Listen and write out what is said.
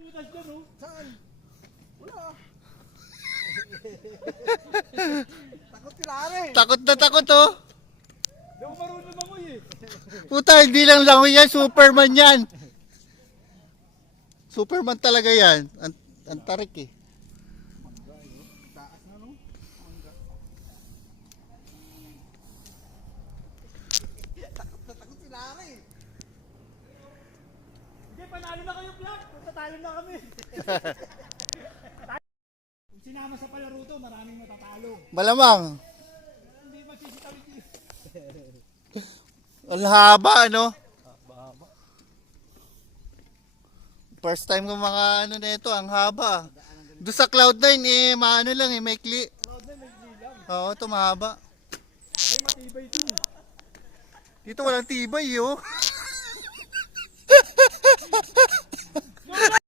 Putas dyan, oh. Saan? Wala. Takot si Lare. Takot na takot oh. Hindi ako marunong mangoy eh. Puta, hindi lang langoy yan, Superman yan. Superman talaga yan. Ang tarik eh. Taas na no? Mangga. Takot si Lare. Sige, panalo na kayo, Black. Tatalo na kami. Kung sinama sa palaro to, maraming matatalo. Malamang. Hindi magsisitawid yun. Ang haba, ano? First time ko mga ano na ito, ang haba. Doon sa Cloud9, eh, maano lang eh, maikli. Crowd na, may lang. Oo, ito mahaba. Ay, matibay din. Dito walang tibay, oh.